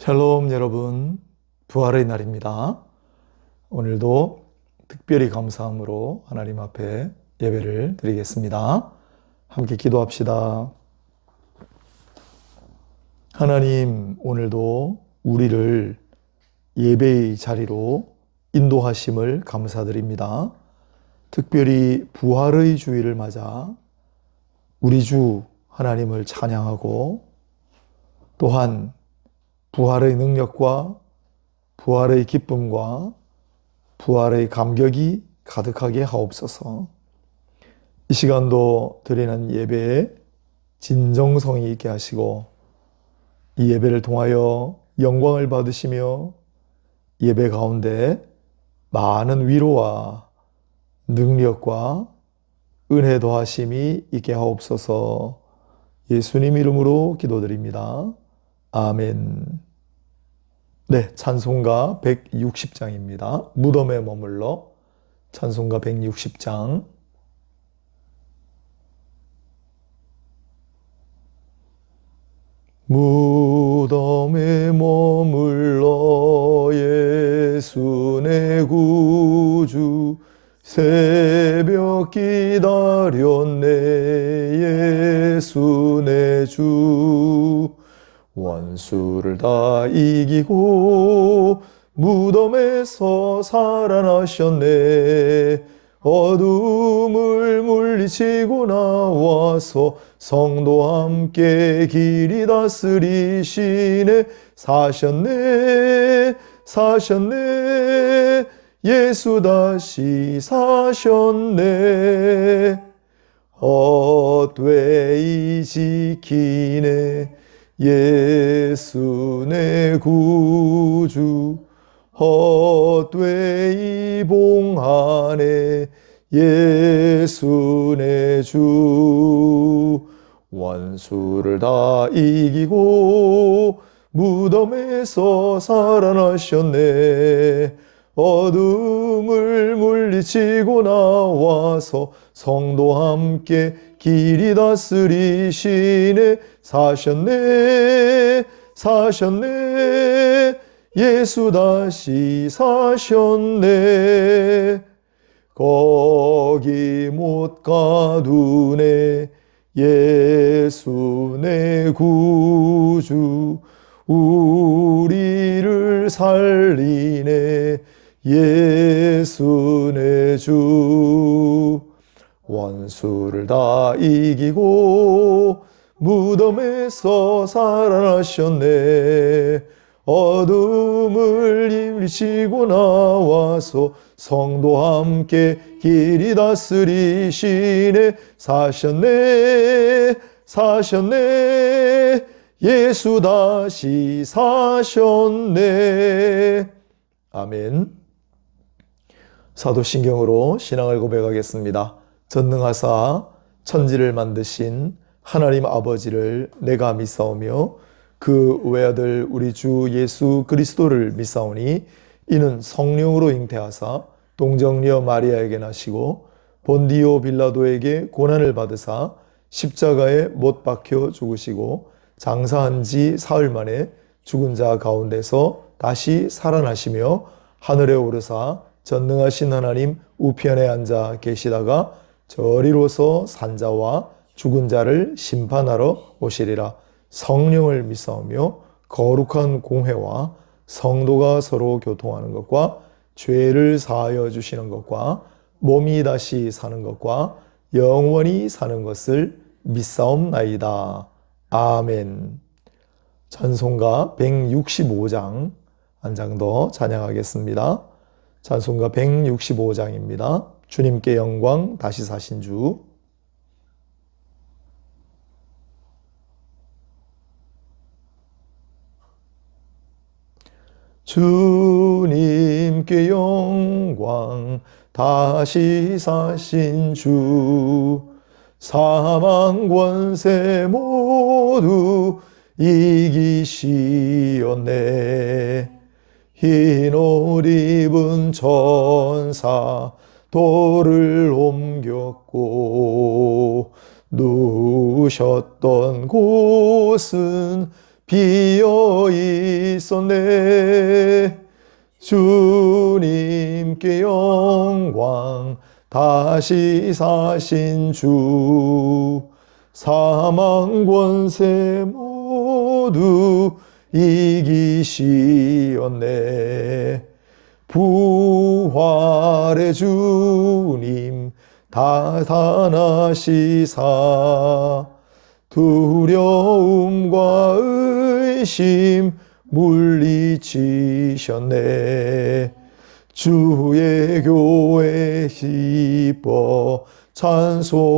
샬롬 여러분, 부활의 날입니다. 오늘도 특별히 감사함으로 하나님 앞에 예배를 드리겠습니다. 함께 기도합시다. 하나님, 오늘도 우리를 예배의 자리로 인도하심을 감사드립니다. 특별히 부활의 주일을 맞아 우리 주 하나님을 찬양하고 또한 부활의 능력과 부활의 기쁨과 부활의 감격이 가득하게 하옵소서. 이 시간도 드리는 예배에 진정성이 있게 하시고 이 예배를 통하여 영광을 받으시며 예배 가운데 많은 위로와 능력과 은혜 더하심이 있게 하옵소서. 예수님 이름으로 기도드립니다. 아멘. 네, 찬송가 160장입니다. 무덤에 머물러 찬송가 160장. 무덤에 머물러 예수 내 구주 새벽 기다렸네 예수 내 주 원수를 다 이기고 무덤에서 살아나셨네. 어둠을 물리치고 나와서 성도와 함께 길이 다스리시네. 사셨네 사셨네 예수 다시 사셨네. 헛되이 지키네 예수 내 구주 헛되이 봉하네 예수 내 주 원수를 다 이기고 무덤에서 살아나셨네. 어둠을 물리치고 나와서 성도와 함께 길이 다스리시네. 사셨네 사셨네 예수 다시 사셨네. 거기 못 가두네 예수 내 구주 우리를 살리네 예수 내 주 원수를 다 이기고 무덤에서 살아나셨네. 어둠을 물리치고 나와서 성도와 함께 길이 다스리시네. 사셨네 사셨네 예수 다시 사셨네. 아멘. 사도신경으로 신앙을 고백하겠습니다. 전능하사 천지를 만드신 하나님 아버지를 내가 믿사오며 그 외아들 우리 주 예수 그리스도를 믿사오니 이는 성령으로 잉태하사 동정녀 마리아에게 나시고 본디오 빌라도에게 고난을 받으사 십자가에 못 박혀 죽으시고 장사한 지 사흘 만에 죽은 자 가운데서 다시 살아나시며 하늘에 오르사 전능하신 하나님 우편에 앉아 계시다가 저리로서 산자와 죽은 자를 심판하러 오시리라. 성령을 믿사오며 거룩한 공회와 성도가 서로 교통하는 것과 죄를 사하여 주시는 것과 몸이 다시 사는 것과 영원히 사는 것을 믿사옵나이다. 아멘. 찬송가 165장 한 장 더 찬양하겠습니다. 찬송가 165장입니다. 주님께 영광 다시 사신 주. 주님께 영광 다시 사신 주 사망 권세 모두 이기시었네. 흰 옷 입은 천사 돌을 옮겼고 누우셨던 곳은 비어 있었네. 주님께 영광, 다시 사신 주. 사망 권세 모두 이기시었네. 부활의 주님 나타나시사 두려움과 의심 물리치셨네. 주의 교회 기뻐 찬송하여라.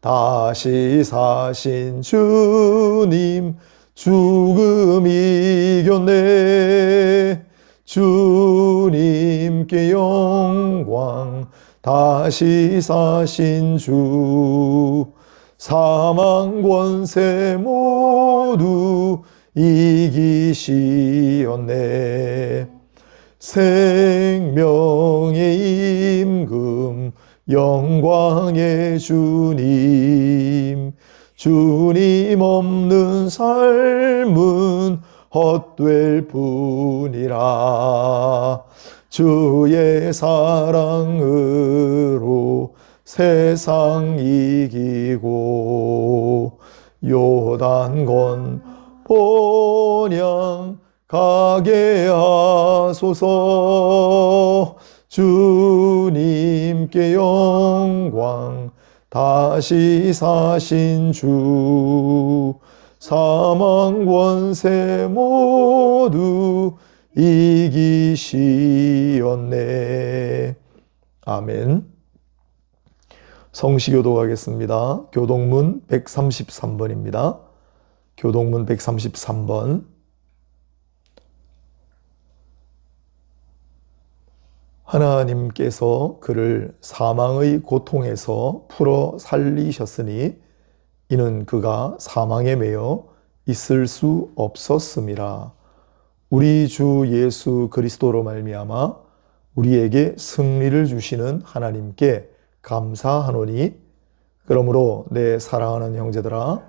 다시 사신 주님 죽음 이겼네. 주님께 영광, 다시 사신 주. 사망 권세 모두 이기시었네. 생명의 임금, 영광의 주님. 주님 없는 삶은 헛될 뿐이라. 주의 사랑으로 세상 이기고 요단건 본향 가게 하소서. 주님께 영광, 다시 사신 주. 사망 권세 모두 이기시었네. 아멘. 성시교도 가겠습니다. 교동문 133번입니다. 교동문 133번. 하나님께서 그를 사망의 고통에서 풀어 살리셨으니 이는 그가 사망에 매여 있을 수 없었음이라. 우리 주 예수 그리스도로 말미암아 우리에게 승리를 주시는 하나님께 감사하노니, 그러므로 내 사랑하는 형제들아,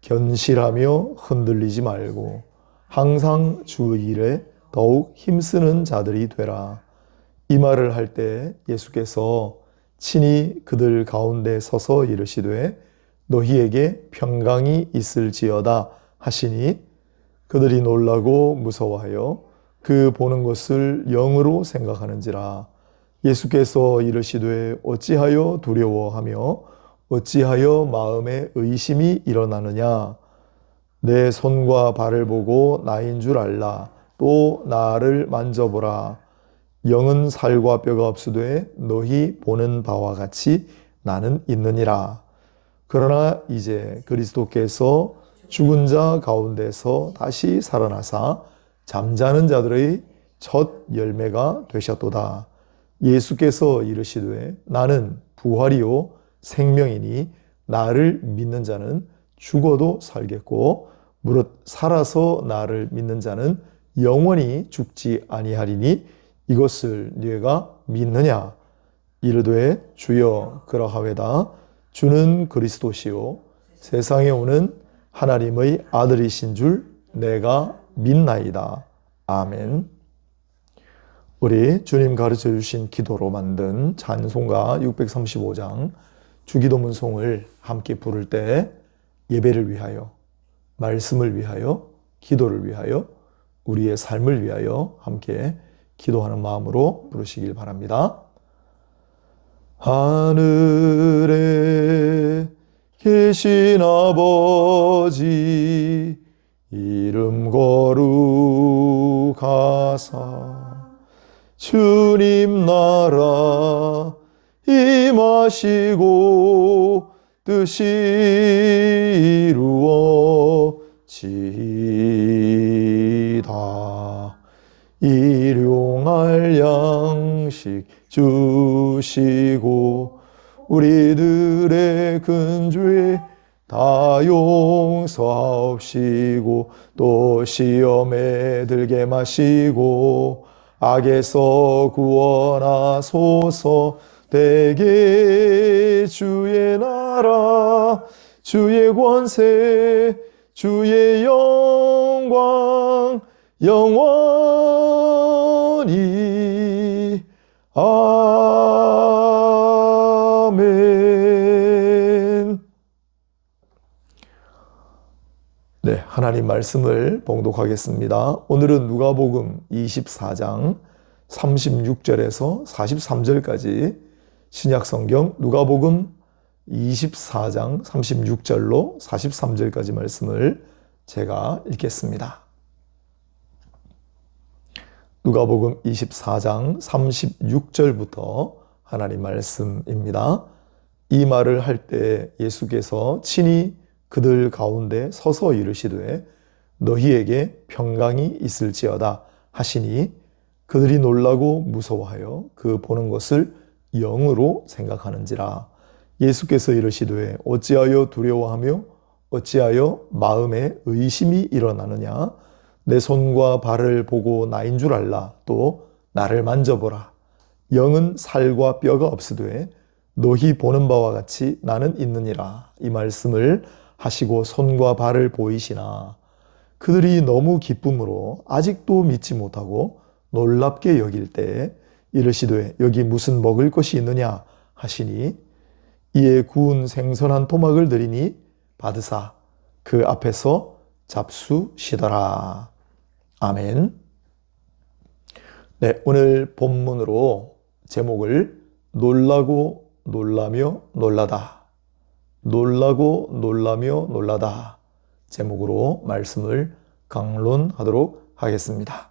견실하며 흔들리지 말고 항상 주 일에 더욱 힘쓰는 자들이 되라. 이 말을 할 때 예수께서 친히 그들 가운데 서서 이르시되 너희에게 평강이 있을지어다 하시니, 그들이 놀라고 무서워하여 그 보는 것을 영으로 생각하는지라. 예수께서 이르시되 어찌하여 두려워하며 어찌하여 마음에 의심이 일어나느냐. 내 손과 발을 보고 나인 줄 알라. 또 나를 만져보라. 영은 살과 뼈가 없으되 너희 보는 바와 같이 나는 있느니라. 그러나 이제 그리스도께서 죽은 자 가운데서 다시 살아나사 잠자는 자들의 첫 열매가 되셨도다. 예수께서 이르시되 나는 부활이요 생명이니 나를 믿는 자는 죽어도 살겠고 무릇 살아서 나를 믿는 자는 영원히 죽지 아니하리니 이것을 네가 믿느냐. 이르되 주여 그러하외다. 주는 그리스도시요 세상에 오는 하나님의 아들이신 줄 내가 믿나이다. 아멘. 우리 주님 가르쳐 주신 기도로 만든 찬송가 635장 주기도문송을 함께 부를 때 예배를 위하여, 말씀을 위하여, 기도를 위하여, 우리의 삶을 위하여 함께 기도하는 마음으로 부르시길 바랍니다. 하늘에 계신 아버지, 이름 거룩하사 주님 나라 임하시고 뜻이 이루어지이다. 일용할 양식 주시고 우리들의 근죄 다 용서하옵시고 또 시험에 들게 마시고 악에서 구원하소서. 대개 주의 나라 주의 권세 주의 영광 영원히 아멘. 네, 하나님 말씀을 봉독하겠습니다. 오늘은 누가복음 24장 36절에서 43절까지 신약성경 누가복음 24장 36절로 43절까지 말씀을 제가 읽겠습니다. 누가복음 24장 36절부터 하나님 말씀입니다. 이 말을 할 때 예수께서 친히 그들 가운데 서서 이르시되 너희에게 평강이 있을지어다 하시니 그들이 놀라고 무서워하여 그 보는 것을 영으로 생각하는지라. 예수께서 이르시되 어찌하여 두려워하며 어찌하여 마음에 의심이 일어나느냐. 내 손과 발을 보고 나인 줄 알라. 또 나를 만져보라. 영은 살과 뼈가 없으되 너희 보는 바와 같이 나는 있느니라. 이 말씀을 하시고 손과 발을 보이시나 그들이 너무 기쁨으로 아직도 믿지 못하고 놀랍게 여길 때 이르시되 여기 무슨 먹을 것이 있느냐 하시니 이에 구운 생선 한 토막을 드리니 받으사 그 앞에서 잡수시더라. 아멘. 네, 오늘 본문으로 제목을 놀라고 놀라며 놀라다, 놀라고 놀라며 놀라다 제목으로 말씀을 강론하도록 하겠습니다.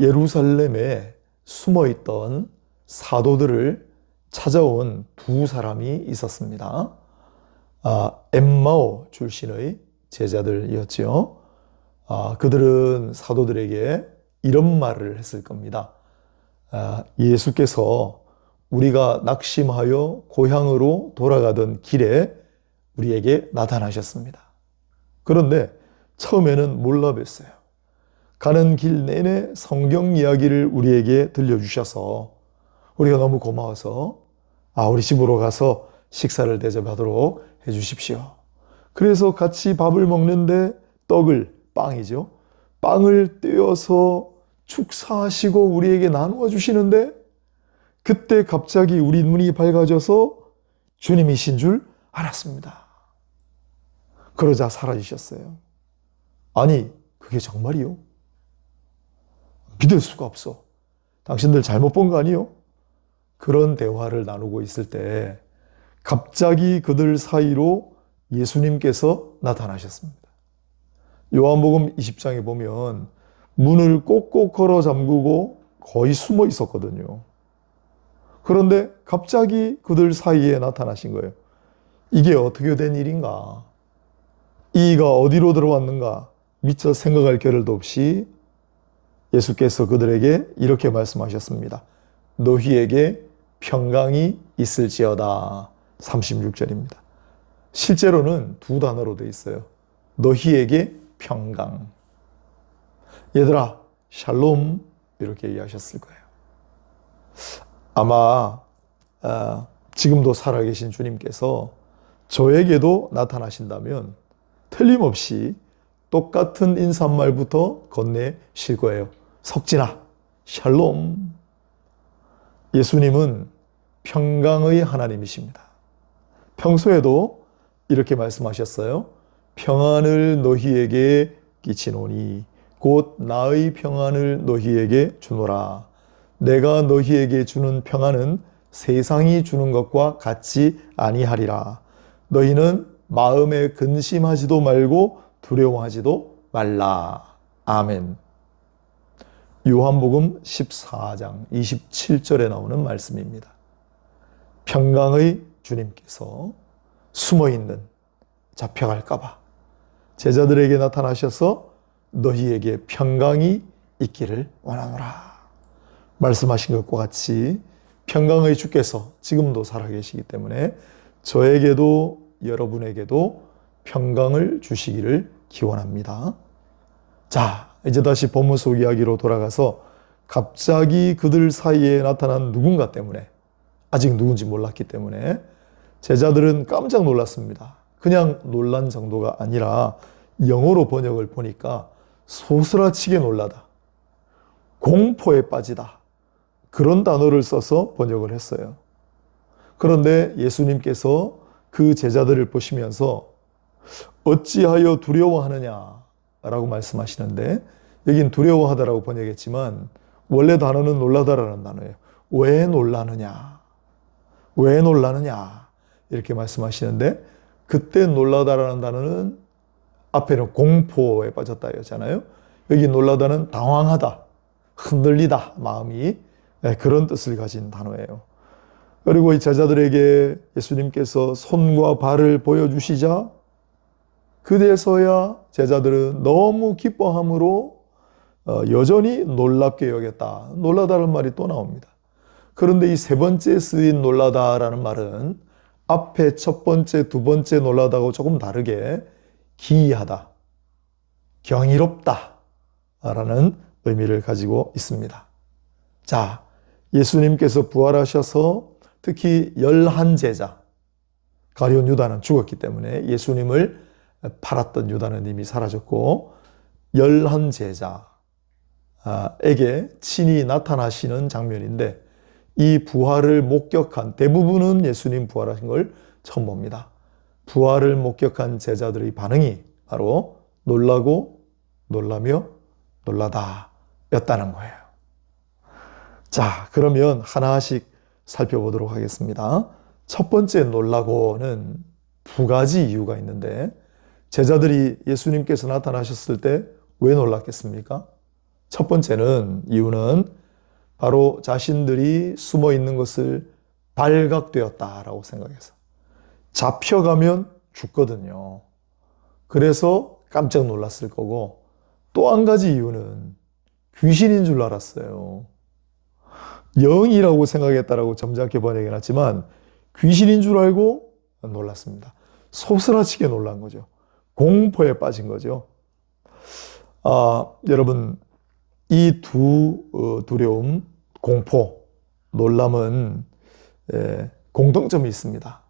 예루살렘에 숨어있던 사도들을 찾아온 두 사람이 있었습니다. 엠마오 출신의 제자들이었지요. 그들은 사도들에게 이런 말을 했을 겁니다. 예수께서 우리가 낙심하여 고향으로 돌아가던 길에 우리에게 나타나셨습니다. 그런데 처음에는 몰라뵀어요. 가는 길 내내 성경 이야기를 우리에게 들려주셔서 우리가 너무 고마워서 우리 집으로 가서 식사를 대접하도록 해주십시오. 그래서 같이 밥을 먹는데 빵이죠. 빵을 떼어서 축사하시고 우리에게 나누어 주시는데 그때 갑자기 우리 눈이 밝아져서 주님이신 줄 알았습니다. 그러자 사라지셨어요. 아니, 그게 정말이요? 믿을 수가 없어. 당신들 잘못 본 거 아니요? 그런 대화를 나누고 있을 때 갑자기 그들 사이로 예수님께서 나타나셨습니다. 요한복음 20장에 보면 문을 꼭꼭 걸어 잠그고 거의 숨어 있었거든요. 그런데 갑자기 그들 사이에 나타나신 거예요. 이게 어떻게 된 일인가? 이가 어디로 들어왔는가? 미처 생각할 겨를도 없이 예수께서 그들에게 이렇게 말씀하셨습니다. 너희에게 평강이 있을지어다. 36절입니다. 실제로는 두 단어로 되어 있어요. 너희에게 평강. 얘들아, 샬롬 이렇게 얘기하셨을 거예요. 아마 지금도 살아계신 주님께서 저에게도 나타나신다면 틀림없이 똑같은 인사말부터 건네실 거예요. 석진아, 샬롬. 예수님은 평강의 하나님이십니다. 평소에도 이렇게 말씀하셨어요. 평안을 너희에게 끼치노니 곧 나의 평안을 너희에게 주노라. 내가 너희에게 주는 평안은 세상이 주는 것과 같지 아니하리라. 너희는 마음에 근심하지도 말고 두려워하지도 말라. 아멘. 요한복음 14장 27절에 나오는 말씀입니다. 평강의 주님께서 숨어있는 잡혀갈까봐 제자들에게 나타나셔서 너희에게 평강이 있기를 원하노라. 말씀하신 것과 같이 평강의 주께서 지금도 살아계시기 때문에 저에게도 여러분에게도 평강을 주시기를 기원합니다. 자, 이제 다시 본문 속 이야기로 돌아가서 갑자기 그들 사이에 나타난 누군가 때문에 아직 누군지 몰랐기 때문에 제자들은 깜짝 놀랐습니다. 그냥 놀란 정도가 아니라 영어로 번역을 보니까 소스라치게 놀라다, 공포에 빠지다, 그런 단어를 써서 번역을 했어요. 그런데 예수님께서 그 제자들을 보시면서 어찌하여 두려워하느냐라고 말씀하시는데, 여긴 두려워하다라고 번역했지만 원래 단어는 놀라다라는 단어예요. 왜 놀라느냐? 왜 놀라느냐? 이렇게 말씀하시는데, 그때 놀라다라는 단어는 앞에는 공포에 빠졌다였잖아요. 여기 놀라다는 당황하다, 흔들리다, 마음이, 그런 뜻을 가진 단어예요. 그리고 이 제자들에게 예수님께서 손과 발을 보여주시자 그제서야 제자들은 너무 기뻐함으로 여전히 놀랍게 여겼다. 놀라다는 말이 또 나옵니다. 그런데 이 세 번째 쓰인 놀라다라는 말은 앞에 첫 번째, 두 번째 놀라다하고 조금 다르게 기이하다, 경이롭다 라는 의미를 가지고 있습니다. 자, 예수님께서 부활하셔서 특히 11제자, 가룟 유다는 죽었기 때문에 예수님을 팔았던 유다는 이미 사라졌고 11제자에게 친히 나타나시는 장면인데, 이 부활을 목격한, 대부분은 예수님 부활하신 걸 처음 봅니다. 부활을 목격한 제자들의 반응이 바로 놀라고 놀라며 놀라다 였다는 거예요. 자, 그러면 하나씩 살펴보도록 하겠습니다. 첫 번째 놀라고는 두 가지 이유가 있는데, 제자들이 예수님께서 나타나셨을 때 왜 놀랐겠습니까? 첫 번째는, 이유는 바로 자신들이 숨어 있는 것을 발각되었다라고 생각해서, 잡혀가면 죽거든요. 그래서 깜짝 놀랐을 거고, 또 한 가지 이유는 귀신인 줄 알았어요. 영이라고 생각했다라고 점잖게 번역해놨지만 귀신인 줄 알고 놀랐습니다. 소스라치게 놀란 거죠. 공포에 빠진 거죠. 여러분, 이 두 두려움, 공포, 놀람은 공통점이 있습니다.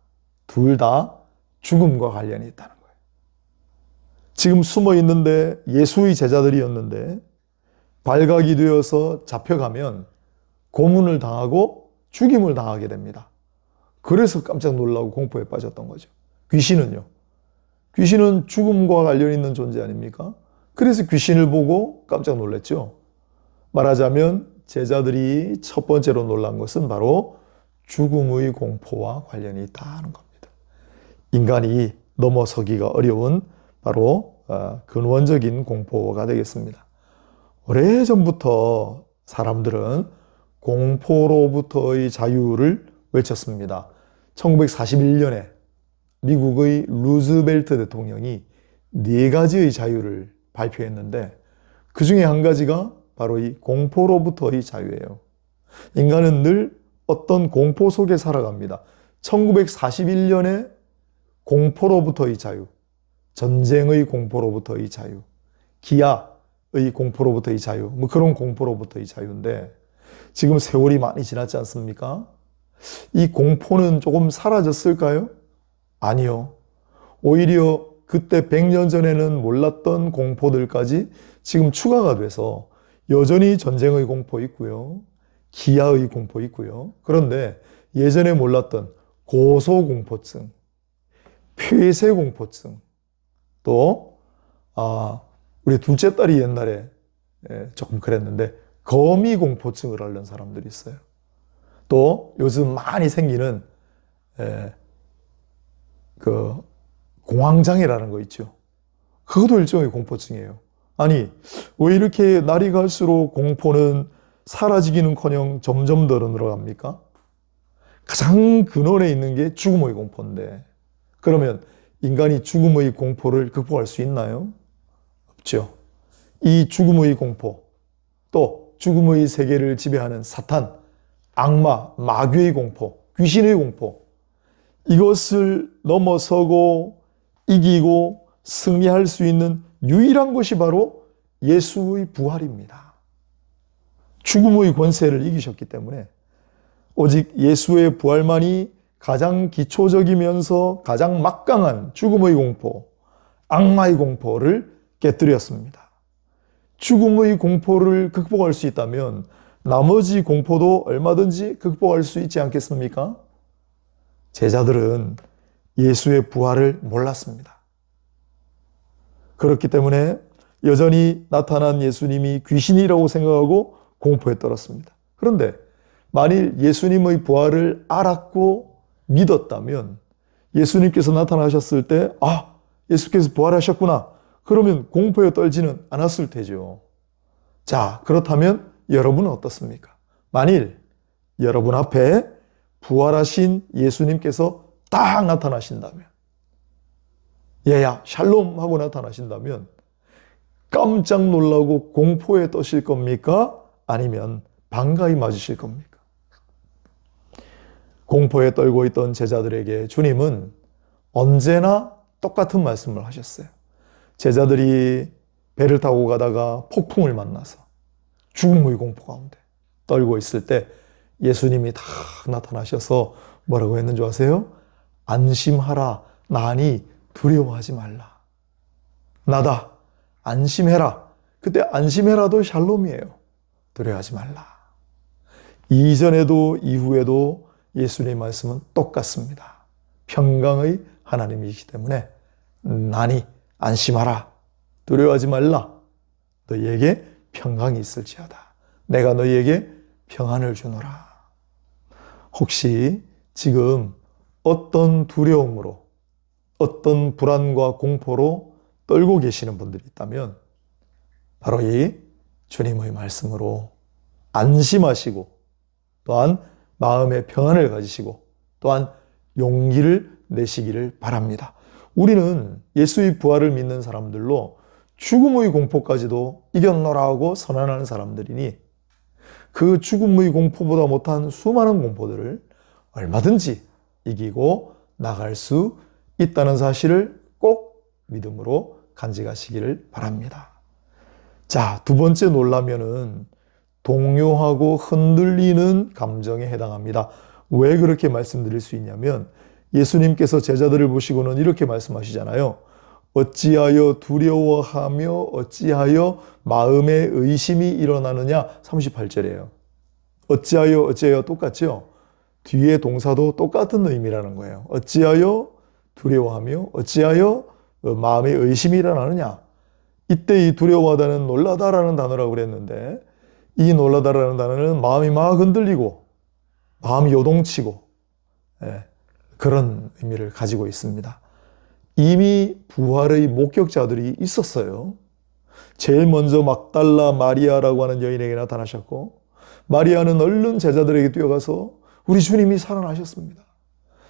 둘 다 죽음과 관련이 있다는 거예요. 지금 숨어 있는데 예수의 제자들이었는데 발각이 되어서 잡혀가면 고문을 당하고 죽임을 당하게 됩니다. 그래서 깜짝 놀라고 공포에 빠졌던 거죠. 귀신은요? 귀신은 죽음과 관련 있는 존재 아닙니까? 그래서 귀신을 보고 깜짝 놀랐죠. 말하자면 제자들이 첫 번째로 놀란 것은 바로 죽음의 공포와 관련이 있다는 겁니다. 인간이 넘어서기가 어려운 바로 근원적인 공포가 되겠습니다. 오래전부터 사람들은 공포로부터의 자유를 외쳤습니다. 1941년에 미국의 루즈벨트 대통령이 4가지의 자유를 발표했는데, 그 중에 한 가지가 바로 이 공포로부터의 자유예요. 인간은 늘 어떤 공포 속에 살아갑니다. 1941년에 공포로부터의 자유, 전쟁의 공포로부터의 자유, 기아의 공포로부터의 자유, 뭐 그런 공포로부터의 자유인데, 지금 세월이 많이 지났지 않습니까? 이 공포는 조금 사라졌을까요? 아니요. 오히려 그때 100년 전에는 몰랐던 공포들까지 지금 추가가 돼서 여전히 전쟁의 공포 있고요. 기아의 공포 있고요. 그런데 예전에 몰랐던 고소공포증, 폐쇄공포증, 또 우리 둘째 딸이 옛날에 조금 그랬는데 거미공포증을 앓는 사람들이 있어요. 또 요즘 많이 생기는 그 공황장애라는 거 있죠. 그것도 일종의 공포증이에요. 아니, 왜 이렇게 날이 갈수록 공포는 사라지기는커녕 점점 더 늘어갑니까? 가장 근원에 있는 게 죽음의 공포인데, 그러면 인간이 죽음의 공포를 극복할 수 있나요? 없죠. 이 죽음의 공포, 또 죽음의 세계를 지배하는 사탄, 악마, 마귀의 공포, 귀신의 공포, 이것을 넘어서고 이기고 승리할 수 있는 유일한 것이 바로 예수의 부활입니다. 죽음의 권세를 이기셨기 때문에 오직 예수의 부활만이 가장 기초적이면서 가장 막강한 죽음의 공포, 악마의 공포를 깨뜨렸습니다. 죽음의 공포를 극복할 수 있다면 나머지 공포도 얼마든지 극복할 수 있지 않겠습니까? 제자들은 예수의 부활을 몰랐습니다. 그렇기 때문에 여전히 나타난 예수님이 귀신이라고 생각하고 공포에 떨었습니다. 그런데 만일 예수님의 부활을 알았고 믿었다면 예수님께서 나타나셨을 때 예수께서 부활하셨구나. 그러면 공포에 떨지는 않았을 테죠. 자, 그렇다면 여러분은 어떻습니까? 만일 여러분 앞에 부활하신 예수님께서 딱 나타나신다면, 얘야 샬롬 하고 나타나신다면 깜짝 놀라고 공포에 떠실 겁니까? 아니면 반가이 맞으실 겁니까? 공포에 떨고 있던 제자들에게 주님은 언제나 똑같은 말씀을 하셨어요. 제자들이 배를 타고 가다가 폭풍을 만나서 죽음의 공포 가운데 떨고 있을 때 예수님이 다 나타나셔서 뭐라고 했는지 아세요? 안심하라. 나니 두려워하지 말라. 나다. 안심해라. 그때 안심해라도 샬롬이에요. 두려워하지 말라. 이전에도 이후에도 예수님의 말씀은 똑같습니다. 평강의 하나님이시기 때문에 나니 안심하라. 두려워하지 말라. 너희에게 평강이 있을지어다. 내가 너희에게 평안을 주노라. 혹시 지금 어떤 두려움으로, 어떤 불안과 공포로 떨고 계시는 분들이 있다면 바로 이 주님의 말씀으로 안심하시고 또한 마음의 평안을 가지시고 또한 용기를 내시기를 바랍니다. 우리는 예수의 부활을 믿는 사람들로 죽음의 공포까지도 이겼노라 하고 선언하는 사람들이니 그 죽음의 공포보다 못한 수많은 공포들을 얼마든지 이기고 나갈 수 있다는 사실을 꼭 믿음으로 간직하시기를 바랍니다. 자, 두 번째 놀라면은 동요하고 흔들리는 감정에 해당합니다. 왜 그렇게 말씀드릴 수 있냐면 예수님께서 제자들을 보시고는 이렇게 말씀하시잖아요. 어찌하여 두려워하며 어찌하여 마음에 의심이 일어나느냐. 38절이에요. 어찌하여 똑같죠? 뒤에 동사도 똑같은 의미라는 거예요. 어찌하여 두려워하며 어찌하여 마음에 의심이 일어나느냐. 이때 이 두려워하다는 놀라다라는 단어라고 그랬는데 이 놀라다라는 단어는 마음이 막 흔들리고 마음이 요동치고 그런 의미를 가지고 있습니다. 이미 부활의 목격자들이 있었어요. 제일 먼저 막달라 마리아라고 하는 여인에게 나타나셨고 마리아는 얼른 제자들에게 뛰어가서 우리 주님이 살아나셨습니다.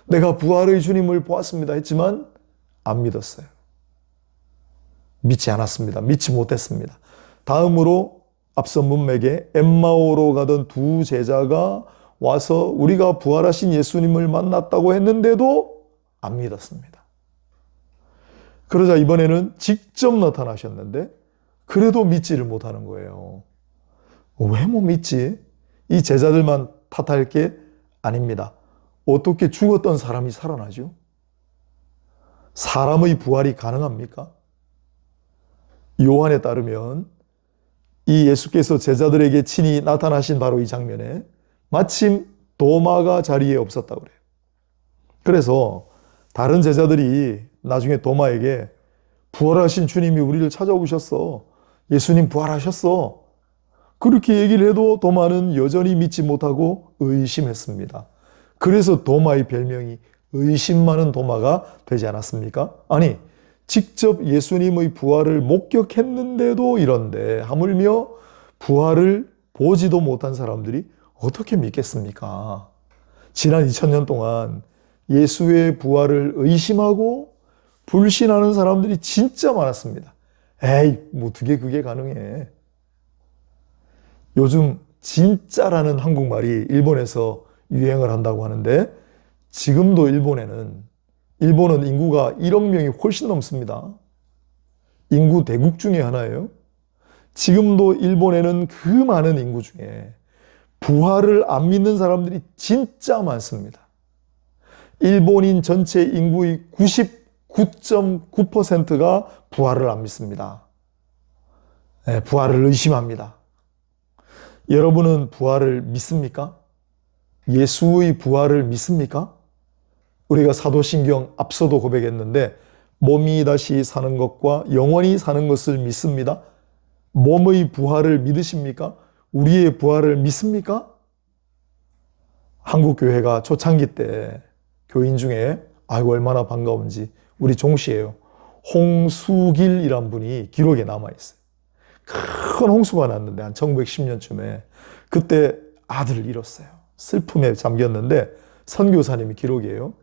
내가 부활의 주님을 보았습니다 했지만 안 믿었어요. 믿지 않았습니다. 믿지 못했습니다. 다음으로 앞선 문맥에 엠마오로 가던 두 제자가 와서 우리가 부활하신 예수님을 만났다고 했는데도 안 믿었습니다. 그러자 이번에는 직접 나타나셨는데 그래도 믿지를 못하는 거예요. 왜 못 믿지? 이 제자들만 탓할 게 아닙니다. 어떻게 죽었던 사람이 살아나죠? 사람의 부활이 가능합니까? 요한에 따르면 이 예수께서 제자들에게 친히 나타나신 바로 이 장면에 마침 도마가 자리에 없었다고 그래요. 그래서 다른 제자들이 나중에 도마에게 부활하신 주님이 우리를 찾아오셨어. 예수님 부활하셨어. 그렇게 얘기를 해도 도마는 여전히 믿지 못하고 의심했습니다. 그래서 도마의 별명이 의심 많은 도마가 되지 않았습니까? 아니, 직접 예수님의 부활을 목격했는데도 이런데 하물며 부활을 보지도 못한 사람들이 어떻게 믿겠습니까? 지난 2000년 동안 예수의 부활을 의심하고 불신하는 사람들이 진짜 많았습니다. 에이, 어떻게 그게 가능해? 요즘 진짜라는 한국말이 일본에서 유행을 한다고 하는데 지금도 일본은 인구가 1억 명이 훨씬 넘습니다. 인구 대국 중에 하나예요. 지금도 일본에는 그 많은 인구 중에 부활을 안 믿는 사람들이 진짜 많습니다. 일본인 전체 인구의 99.9%가 부활을 안 믿습니다. 네, 부활을 의심합니다. 여러분은 부활을 믿습니까? 예수의 부활을 믿습니까? 우리가 사도신경 앞서도 고백했는데 몸이 다시 사는 것과 영원히 사는 것을 믿습니다. 몸의 부활을 믿으십니까? 우리의 부활을 믿습니까? 한국교회가 초창기 때 교인 중에 아이고 얼마나 반가운지 우리 종씨예요. 홍수길이란 분이 기록에 남아있어요. 큰 홍수가 났는데 한 1910년쯤에 그때 아들을 잃었어요. 슬픔에 잠겼는데 선교사님이 기록이에요.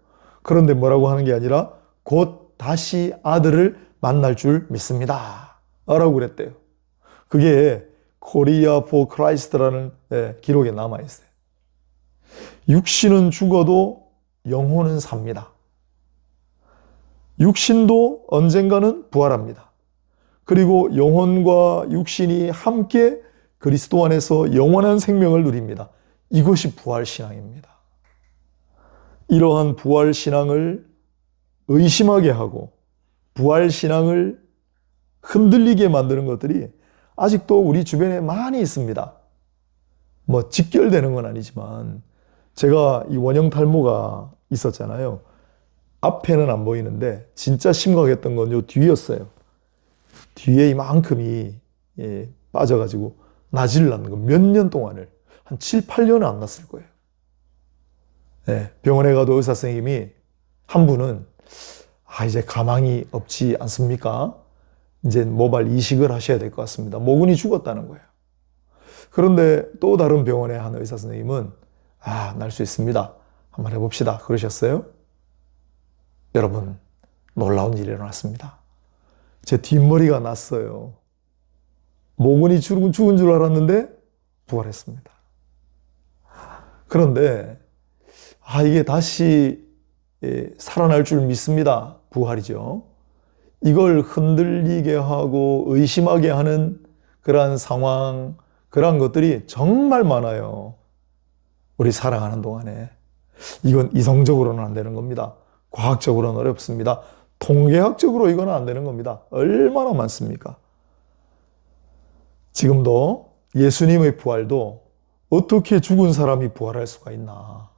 그런데 뭐라고 하는 게 아니라 곧 다시 아들을 만날 줄 믿습니다 라고 그랬대요. 그게 코리아 포 크라이스트라는 기록에 남아있어요. 육신은 죽어도 영혼은 삽니다. 육신도 언젠가는 부활합니다. 그리고 영혼과 육신이 함께 그리스도 안에서 영원한 생명을 누립니다. 이것이 부활신앙입니다. 이러한 부활신앙을 의심하게 하고 부활신앙을 흔들리게 만드는 것들이 아직도 우리 주변에 많이 있습니다. 뭐 직결되는 건 아니지만 제가 이 원형 탈모가 있었잖아요. 앞에는 안 보이는데 진짜 심각했던 건 요 뒤였어요. 뒤에 이만큼이 빠져가지고 나지를 않는 거 몇 년 동안을 한 7, 8년은 안 났을 거예요. 병원에 가도 의사 선생님이 한 분은 이제 가망이 없지 않습니까? 이제 모발 이식을 하셔야 될 것 같습니다. 모근이 죽었다는 거예요. 그런데 또 다른 병원의 한 의사 선생님은 날 수 있습니다. 한번 해봅시다. 그러셨어요. 여러분, 놀라운 일이 일어났습니다. 제 뒷머리가 났어요. 모근이 죽은 줄 알았는데 부활했습니다. 그런데 이게 다시 살아날 줄 믿습니다. 부활이죠. 이걸 흔들리게 하고 의심하게 하는 그러한 상황, 그러한 것들이 정말 많아요. 우리 살아가는 동안에. 이건 이성적으로는 안 되는 겁니다. 과학적으로는 어렵습니다. 통계학적으로 이건 안 되는 겁니다. 얼마나 많습니까? 지금도 예수님의 부활도 어떻게 죽은 사람이 부활할 수가 있나.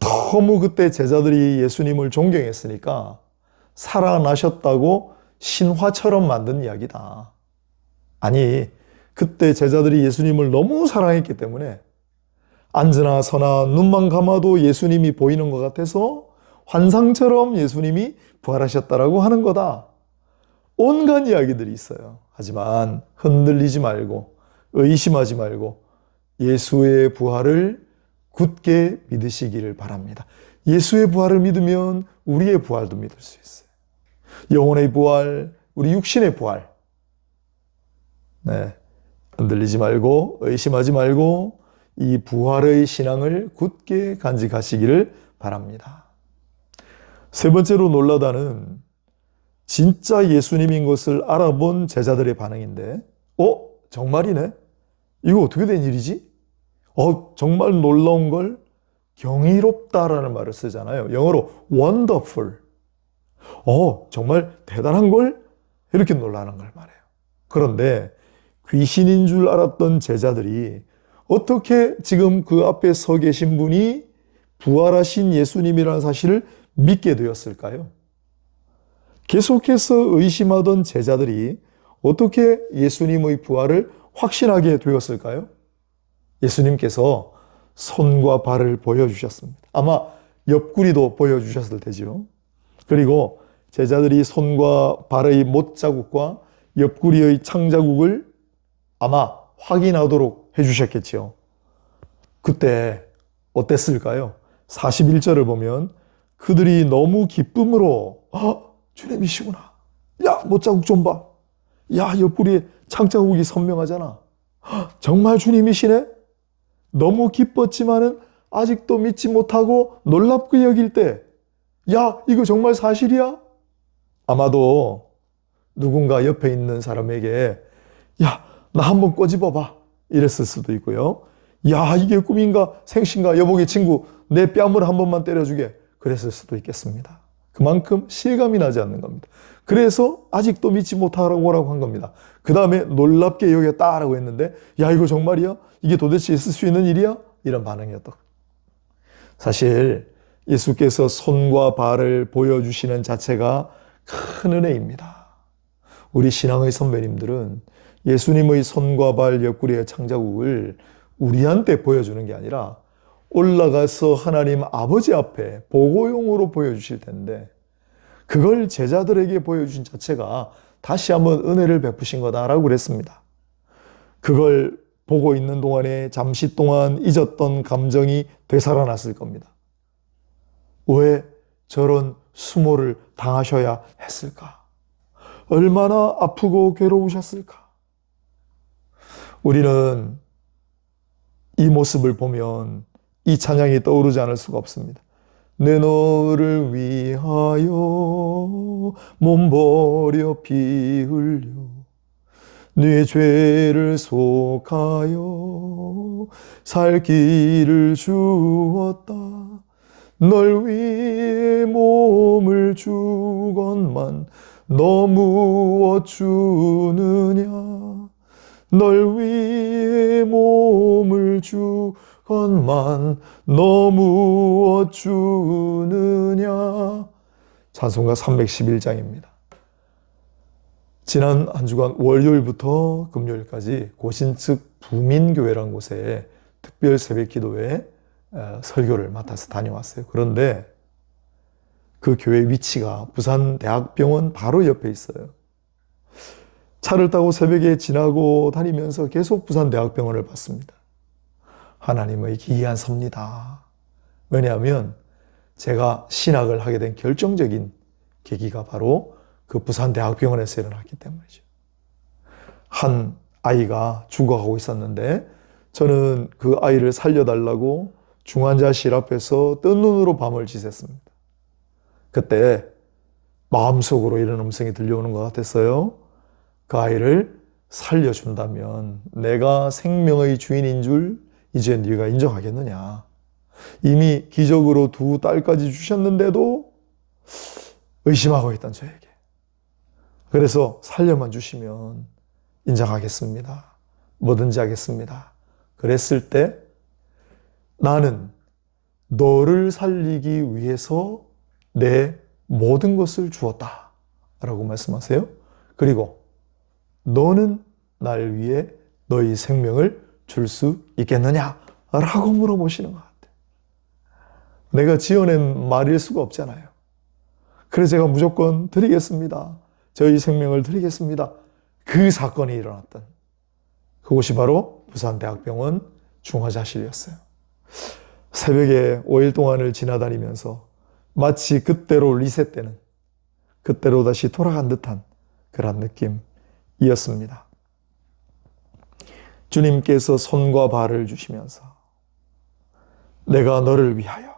너무 그때 제자들이 예수님을 존경했으니까 살아나셨다고 신화처럼 만든 이야기다. 아니, 그때 제자들이 예수님을 너무 사랑했기 때문에 앉으나 서나 눈만 감아도 예수님이 보이는 것 같아서 환상처럼 예수님이 부활하셨다라고 하는 거다. 온갖 이야기들이 있어요. 하지만 흔들리지 말고 의심하지 말고 예수의 부활을 굳게 믿으시기를 바랍니다. 예수의 부활을 믿으면 우리의 부활도 믿을 수 있어요. 영혼의 부활, 우리 육신의 부활. 흔들리지 말고 의심하지 말고 이 부활의 신앙을 굳게 간직하시기를 바랍니다. 세 번째로 놀라다는 진짜 예수님인 것을 알아본 제자들의 반응인데 정말이네? 이거 어떻게 된 일이지? 정말 놀라운 걸 경이롭다라는 말을 쓰잖아요. 영어로 wonderful. 정말 대단한 걸 이렇게 놀라는 걸 말해요. 그런데 귀신인 줄 알았던 제자들이 어떻게 지금 그 앞에 서 계신 분이 부활하신 예수님이라는 사실을 믿게 되었을까요? 계속해서 의심하던 제자들이 어떻게 예수님의 부활을 확신하게 되었을까요? 예수님께서 손과 발을 보여주셨습니다. 아마 옆구리도 보여주셨을 테죠. 그리고 제자들이 손과 발의 못자국과 옆구리의 창자국을 아마 확인하도록 해주셨겠지요. 그때 어땠을까요? 41절을 보면 그들이 너무 기쁨으로 주님이시구나. 야, 못자국 좀 봐. 야, 옆구리에 창자국이 선명하잖아. 정말 주님이시네? 너무 기뻤지만은 아직도 믿지 못하고 놀랍게 여길 때, 야, 이거 정말 사실이야? 아마도 누군가 옆에 있는 사람에게, 야, 나 한번 꼬집어봐. 이랬을 수도 있고요. 야, 이게 꿈인가 생신가? 여보게 친구, 내 뺨을 한 번만 때려주게. 그랬을 수도 있겠습니다. 그만큼 실감이 나지 않는 겁니다. 그래서 아직도 믿지 못하라고 한 겁니다. 그 다음에 놀랍게 여겼다라고 했는데, 야, 이거 정말이야? 이게 도대체 있을 수 있는 일이야? 이런 반응이었다. 사실 예수께서 손과 발을 보여주시는 자체가 큰 은혜입니다. 우리 신앙의 선배님들은 예수님의 손과 발 옆구리의 창자국을 우리한테 보여주는 게 아니라 올라가서 하나님 아버지 앞에 보고용으로 보여주실 텐데, 그걸 제자들에게 보여주신 자체가 다시 한번 은혜를 베푸신 거다라고 그랬습니다. 그걸 보고 있는 동안에 잠시 동안 잊었던 감정이 되살아났을 겁니다. 왜 저런 수모를 당하셔야 했을까? 얼마나 아프고 괴로우셨을까? 우리는 이 모습을 보면 이 찬양이 떠오르지 않을 수가 없습니다. 내 너를 위하여 몸 버려 피 흘려 네 죄를 속하여 살 길을 주었다. 널 위해 몸을 주건만 너무 어쭈느냐. 널 위해 몸을 주건만 너무 어쭈느냐. 찬송가 311장입니다. 지난 한 주간 월요일부터 금요일까지 고신측 부민교회라는 곳에 특별 새벽 기도회 설교를 맡아서 다녀왔어요. 그런데 그 교회 위치가 부산대학병원 바로 옆에 있어요. 차를 타고 새벽에 지나고 다니면서 계속 부산대학병원을 봤습니다. 하나님의 기이한 섭니다. 왜냐하면 제가 신학을 하게 된 결정적인 계기가 바로 그 부산대학병원에서 일어났기 때문이죠. 한 아이가 죽어가고 있었는데 저는 그 아이를 살려달라고 중환자실 앞에서 뜬 눈으로 밤을 지샜습니다. 그때 마음속으로 이런 음성이 들려오는 것 같았어요. 그 아이를 살려준다면 내가 생명의 주인인 줄 이제 네가 인정하겠느냐. 이미 기적으로 2딸까지 주셨는데도 의심하고 있던 저에게. 그래서 살려만 주시면 인정하겠습니다. 뭐든지 하겠습니다. 그랬을 때 나는 너를 살리기 위해서 내 모든 것을 주었다 라고 말씀하세요. 그리고 너는 날 위해 너희 생명을 줄 수 있겠느냐 라고 물어보시는 것 같아요. 내가 지어낸 말일 수가 없잖아요. 그래서 제가 무조건 드리겠습니다. 저희 생명을 드리겠습니다. 그 사건이 일어났던 그곳이 바로 부산대학병원 중환자실이었어요. 새벽에 5일 동안을 지나다니면서 마치 그때로 리셋되는, 그때로 다시 돌아간 듯한 그런 느낌이었습니다. 주님께서 손과 발을 주시면서 내가 너를 위하여,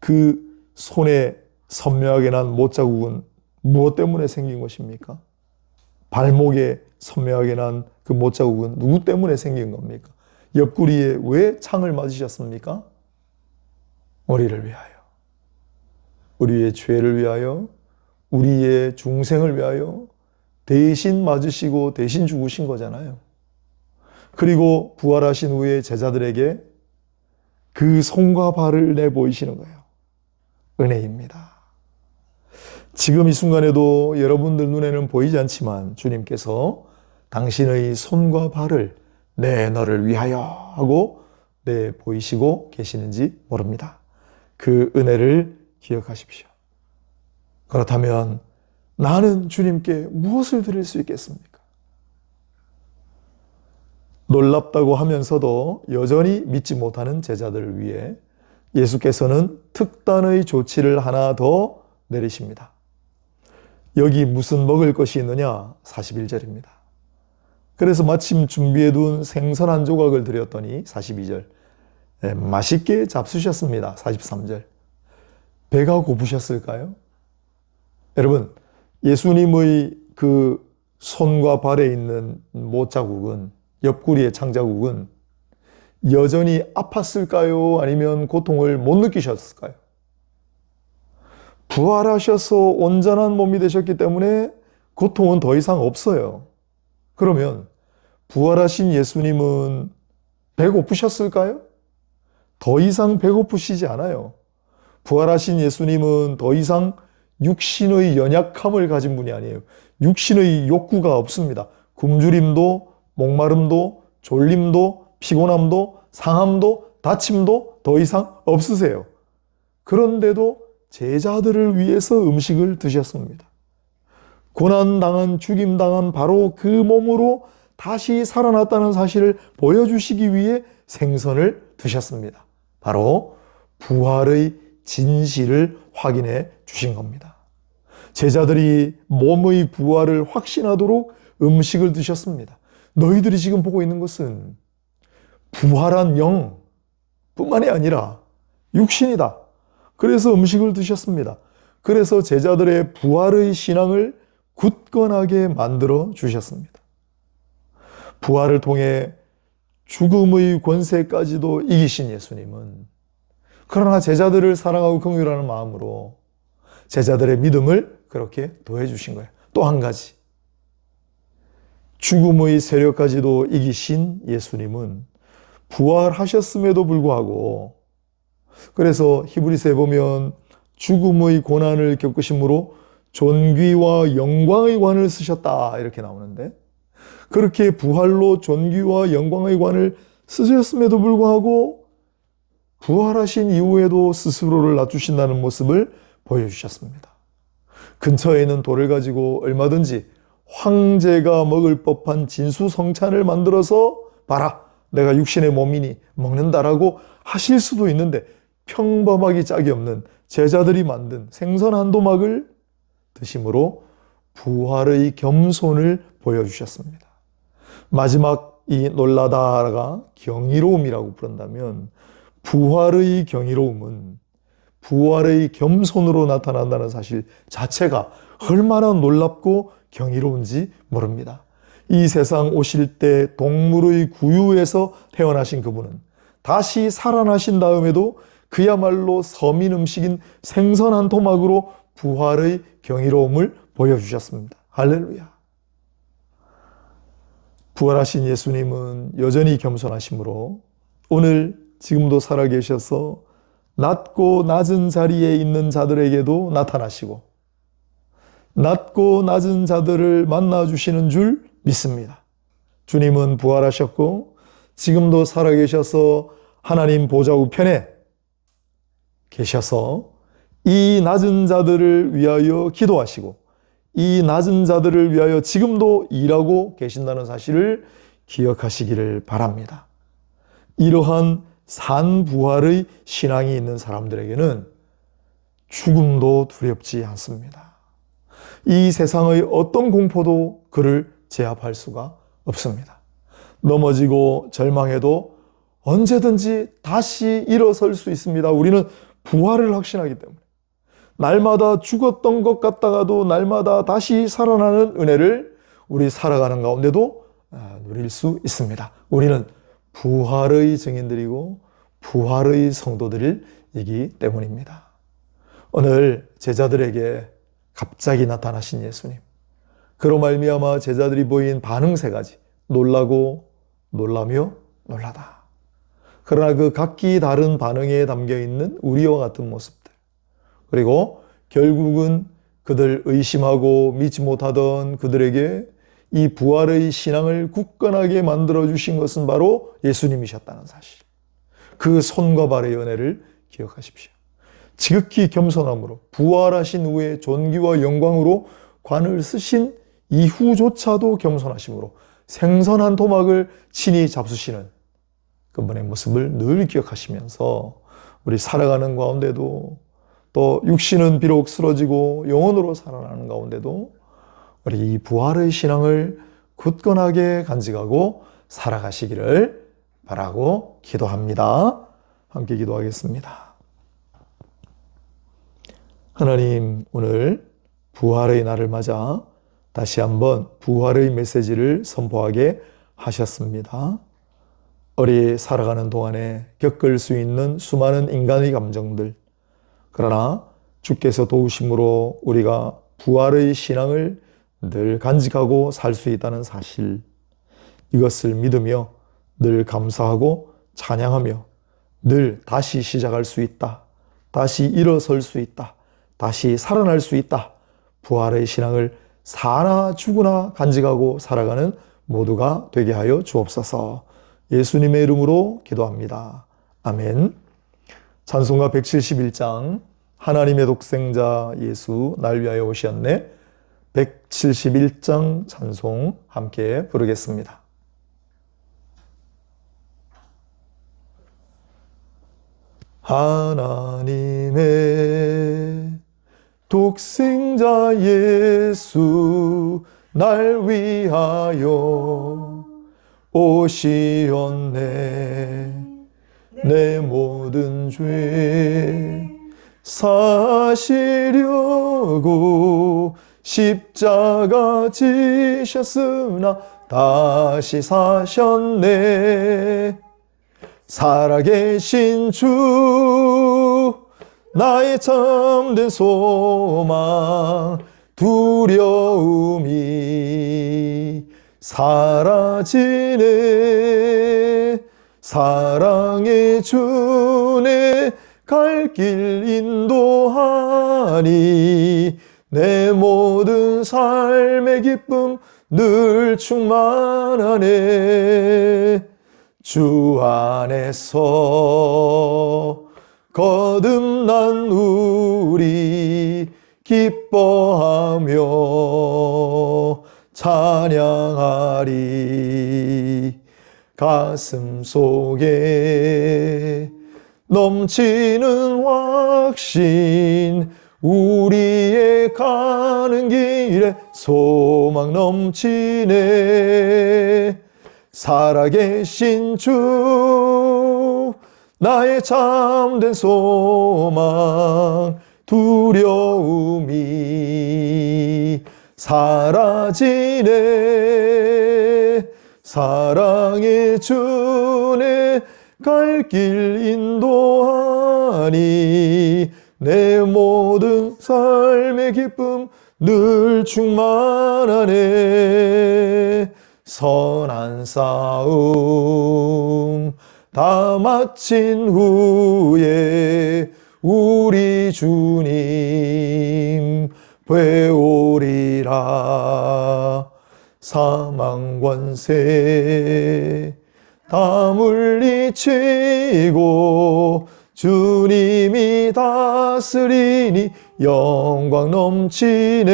그 손에 선명하게 난 못자국은 무엇 때문에 생긴 것입니까? 발목에 선명하게 난 그 못자국은 누구 때문에 생긴 겁니까? 옆구리에 왜 창을 맞으셨습니까? 우리를 위하여, 우리의 죄를 위하여, 우리의 중생을 위하여 대신 맞으시고 대신 죽으신 거잖아요. 그리고 부활하신 후에 제자들에게 그 손과 발을 내보이시는 거예요. 은혜입니다. 지금 이 순간에도 여러분들 눈에는 보이지 않지만 주님께서 당신의 손과 발을 내 너를 위하여 하고 내보이시고 계시는지 모릅니다. 그 은혜를 기억하십시오. 그렇다면 나는 주님께 무엇을 드릴 수 있겠습니까? 놀랍다고 하면서도 여전히 믿지 못하는 제자들을 위해 예수께서는 특단의 조치를 하나 더 내리십니다. 여기 무슨 먹을 것이 있느냐? 41절입니다. 그래서 마침 준비해둔 생선 한 조각을 드렸더니 42절. 맛있게 잡수셨습니다. 43절. 배가 고프셨을까요? 여러분, 예수님의 그 손과 발에 있는 못자국은, 옆구리의 창자국은 여전히 아팠을까요? 아니면 고통을 못 느끼셨을까요? 부활하셔서 온전한 몸이 되셨기 때문에 고통은 더 이상 없어요. 그러면 부활하신 예수님은 배고프셨을까요? 더 이상 배고프시지 않아요. 부활하신 예수님은 더 이상 육신의 연약함을 가진 분이 아니에요. 육신의 욕구가 없습니다. 굶주림도, 목마름도, 졸림도, 피곤함도, 상함도, 다침도 더 이상 없으세요. 그런데도 제자들을 위해서 음식을 드셨습니다. 고난당한, 죽임당한 바로 그 몸으로 다시 살아났다는 사실을 보여주시기 위해 생선을 드셨습니다. 바로 부활의 진실을 확인해 주신 겁니다. 제자들이 몸의 부활을 확신하도록 음식을 드셨습니다. 너희들이 지금 보고 있는 것은 부활한 영뿐만이 아니라 육신이다. 그래서 음식을 드셨습니다. 그래서 제자들의 부활의 신앙을 굳건하게 만들어 주셨습니다. 부활을 통해 죽음의 권세까지도 이기신 예수님은 그러나 제자들을 사랑하고 긍휼하는 마음으로 제자들의 믿음을 그렇게 더해 주신 거예요. 또 한 가지, 죽음의 세력까지도 이기신 예수님은 부활하셨음에도 불구하고, 그래서 히브리서에 보면 죽음의 고난을 겪으심으로 존귀와 영광의 관을 쓰셨다 이렇게 나오는데, 그렇게 부활로 존귀와 영광의 관을 쓰셨음에도 불구하고 부활하신 이후에도 스스로를 낮추신다는 모습을 보여주셨습니다. 근처에 있는 돌을 가지고 얼마든지 황제가 먹을 법한 진수성찬을 만들어서 봐라, 내가 육신의 몸이니 먹는다라고 하실 수도 있는데, 평범하기 짝이 없는 제자들이 만든 생선 한 도막을 드심으로 부활의 겸손을 보여주셨습니다. 마지막 이 놀라다가 경이로움이라고 부른다면, 부활의 경이로움은 부활의 겸손으로 나타난다는 사실 자체가 얼마나 놀랍고 경이로운지 모릅니다. 이 세상 오실 때 동물의 구유에서 태어나신 그분은 다시 살아나신 다음에도 그야말로 서민 음식인 생선 한 토막으로 부활의 경이로움을 보여주셨습니다. 할렐루야. 부활하신 예수님은 여전히 겸손하심으로 오늘 지금도 살아계셔서 낮고 낮은 자리에 있는 자들에게도 나타나시고 낮고 낮은 자들을 만나주시는 줄 믿습니다. 주님은 부활하셨고 지금도 살아계셔서 하나님 보좌 우편에 계셔서 이 낮은 자들을 위하여 기도하시고 이 낮은 자들을 위하여 지금도 일하고 계신다는 사실을 기억하시기를 바랍니다. 이러한 산부활의 신앙이 있는 사람들에게는 죽음도 두렵지 않습니다. 이 세상의 어떤 공포도 그를 제압할 수가 없습니다. 넘어지고 절망해도 언제든지 다시 일어설 수 있습니다. 우리는 부활을 확신하기 때문에 날마다 죽었던 것 같다가도 날마다 다시 살아나는 은혜를 우리 살아가는 가운데도 누릴 수 있습니다. 우리는 부활의 증인들이고 부활의 성도들이기 때문입니다. 오늘 제자들에게 갑자기 나타나신 예수님, 그로 말미암아 제자들이 보인 반응 세 가지, 놀라고 놀라며 놀라다. 그러나 그 각기 다른 반응에 담겨있는 우리와 같은 모습들, 그리고 결국은 그들 의심하고 믿지 못하던 그들에게 이 부활의 신앙을 굳건하게 만들어주신 것은 바로 예수님이셨다는 사실, 그 손과 발의 은혜를 기억하십시오. 지극히 겸손함으로 부활하신 후에 존귀와 영광으로 관을 쓰신 이후조차도 겸손하심으로 생선 한 토막을 친히 잡수시는 그분의 모습을 늘 기억하시면서 우리 살아가는 가운데도, 또 육신은 비록 쓰러지고 영혼으로 살아나는 가운데도 우리 이 부활의 신앙을 굳건하게 간직하고 살아가시기를 바라고 기도합니다. 함께 기도하겠습니다. 하나님, 오늘 부활의 날을 맞아 다시 한번 부활의 메시지를 선포하게 하셨습니다. 우리 살아가는 동안에 겪을 수 있는 수많은 인간의 감정들, 그러나 주께서 도우심으로 우리가 부활의 신앙을 늘 간직하고 살 수 있다는 사실, 이것을 믿으며 늘 감사하고 찬양하며 늘 다시 시작할 수 있다, 다시 일어설 수 있다, 다시 살아날 수 있다, 부활의 신앙을 사나 죽으나 간직하고 살아가는 모두가 되게 하여 주옵소서. 예수님의 이름으로 기도합니다. 아멘. 찬송가 171장 하나님의 독생자 예수 날 위하여 오셨네, 171장 찬송 함께 부르겠습니다. 하나님의 독생자 예수 날 위하여 오시었네. 내 모든 죄 사시려고 십자가 지셨으나 다시 사셨네. 살아계신 주 나의 참된 소망, 두려움이 사라지네. 사랑의 주내 갈 길 인도하니 내 모든 삶의 기쁨 늘 충만하네. 주 안에서 거듭난 우리 기뻐하며 찬양하리. 가슴 속에 넘치는 확신, 우리의 가는 길에 소망 넘치네. 살아계신 주 나의 참된 소망, 두려움이 사라지네. 사랑의 주내 갈 길 인도하니 내 모든 삶의 기쁨 늘 충만하네. 선한 싸움 다 마친 후에 우리 주님 뵈오리라. 사망 권세 다 물리치고 주님이 다스리니 영광 넘치네.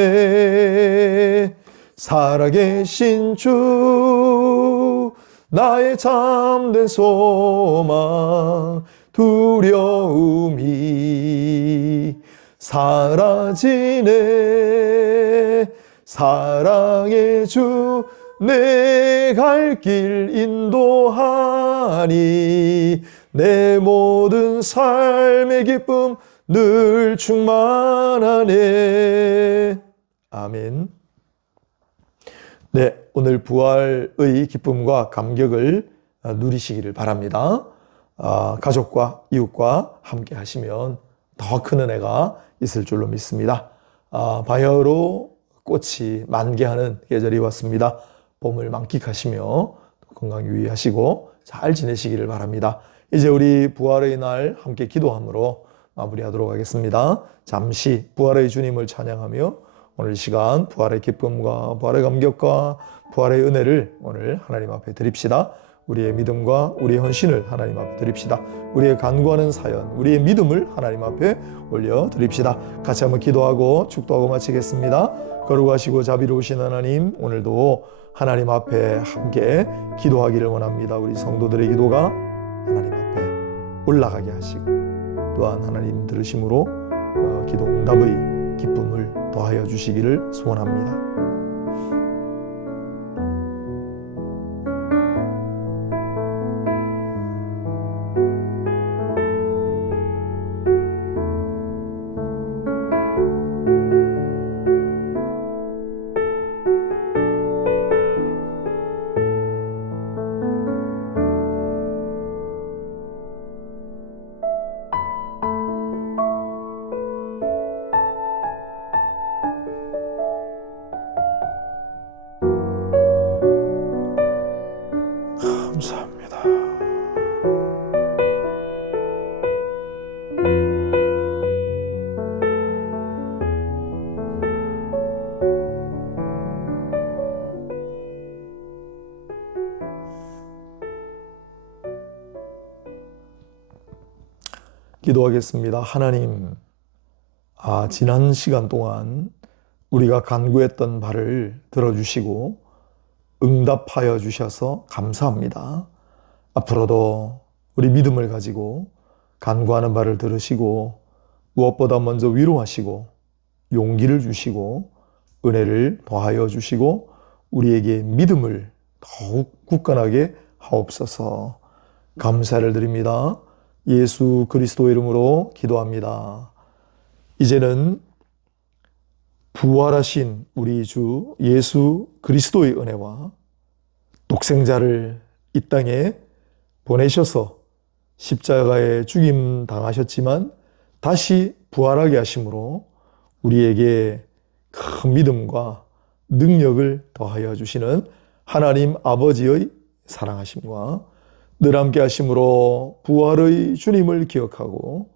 살아계신 주 나의 참된 소망, 두려움이 사라지네. 사랑의 주 내 갈 길 인도하니 내 모든 삶의 기쁨 늘 충만하네. 아멘. 네, 오늘 부활의 기쁨과 감격을 누리시기를 바랍니다. 가족과 이웃과 함께 하시면 더 큰 은혜가 있을 줄로 믿습니다. 바야흐로 꽃이 만개하는 계절이 왔습니다. 봄을 만끽하시며 건강 유의하시고 잘 지내시기를 바랍니다. 이제 우리 부활의 날 함께 기도함으로 마무리하도록 하겠습니다. 잠시 부활의 주님을 찬양하며 오늘 시간 부활의 기쁨과 부활의 감격과 부활의 은혜를 오늘 하나님 앞에 드립시다. 우리의 믿음과 우리의 헌신을 하나님 앞에 드립시다. 우리의 간구하는 사연, 우리의 믿음을 하나님 앞에 올려 드립시다. 같이 한번 기도하고 축도하고 마치겠습니다. 거룩하시고 자비로우신 하나님, 오늘도 하나님 앞에 함께 기도하기를 원합니다. 우리 성도들의 기도가 하나님 앞에 올라가게 하시고 또한 하나님 들으심으로 기도 응답의 기쁨을 더하여 주시기를 소원합니다. 기도하겠습니다. 하나님, 지난 시간 동안 우리가 간구했던 바를 들어주시고 응답하여 주셔서 감사합니다. 앞으로도 우리 믿음을 가지고 간구하는 바를 들으시고 무엇보다 먼저 위로하시고 용기를 주시고 은혜를 더하여 주시고 우리에게 믿음을 더욱 굳건하게 하옵소서. 감사를 드립니다. 예수 그리스도의 이름으로 기도합니다. 이제는 부활하신 우리 주 예수 그리스도의 은혜와 독생자를 이 땅에 보내셔서 십자가에 죽임 당하셨지만 다시 부활하게 하심으로 우리에게 큰 믿음과 능력을 더하여 주시는 하나님 아버지의 사랑하심과 늘 함께 하심으로 부활의 주님을 기억하고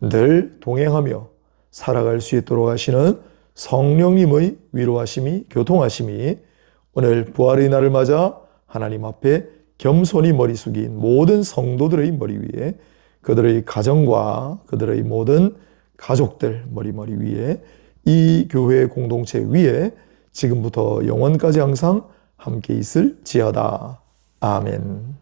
늘 동행하며 살아갈 수 있도록 하시는 성령님의 위로하심이 교통하심이 오늘 부활의 날을 맞아 하나님 앞에 겸손히 머리 숙인 모든 성도들의 머리 위에 그들의 가정과 그들의 모든 가족들 머리 위에 이 교회 공동체 위에 지금부터 영원까지 항상 함께 있을지어다. 아멘.